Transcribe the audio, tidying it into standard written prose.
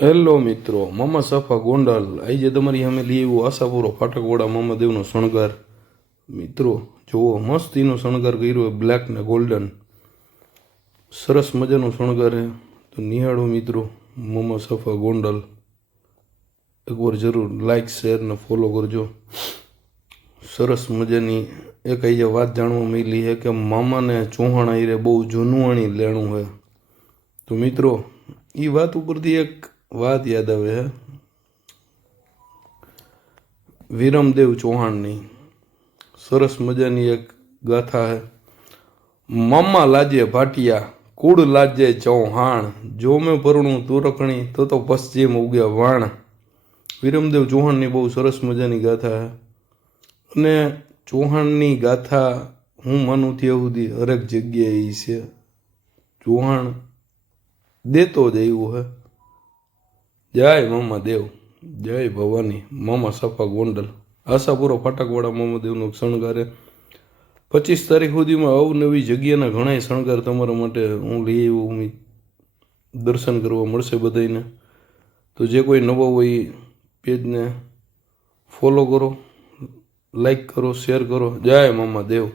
Hello મિત્રો, મામા સફા ગોંડલ આજે તમારી સામે લઈ આવ્યું આશાપુરો ફાટકવાળા મામાદેવનો શણગાર. મિત્રો જુઓ, મસ્તીનો શણગાર કર્યો હોય, બ્લેક ને ગોલ્ડન, સરસ મજાનો શણગાર છે. તો નિહાળો મિત્રો, મામા સફા ગોંડલ. એકવાર જરૂર લાઈક શેર ને ફોલો કરજો. સરસ મજાની એક આજે વાત જાણવા મળી છે કે મામાને ચૌહાણ આયરે બહુ જૂનવાણી લેણું છે. તો મિત્રો એ વાત ઉપરથી એક વાત યાદ આવે છે વિરમદેવ ચૌહાણની. સરસ મજાની એક ગાથા છે. મામા લાજે ભાટિયા, કુળ લાજે ચૌહાણ, જો મેં પરણું તુરકણી તો પશ્ચિમ ઉગ્યા વાણ. વિરમદેવ ચૌહાણની બહુ સરસ મજાની ગાથા છે. અને ચૌહાણની ગાથા હું માનું ત્યાં સુધી હરેક જગ્યાએ એ છે. ચૌહાણ દેતો જ એવું છે. જય મામા દેવ, જય ભવાની, મામા સફા ગોંડલ. આશાપુરો ફાટકવાળા મામાદેવનો શણગારે 25 તારીખ સુધીમાં અવનવી જગ્યાના ઘણા શણગાર તમારા માટે હું લઈ આવ્યો. ઉમ્મીદ દર્શન કરવા મળશે બધાને. તો જે કોઈ નવો હોય પેજને ફોલો કરો, લાઈક કરો, શેર કરો. જય મામા દેવ.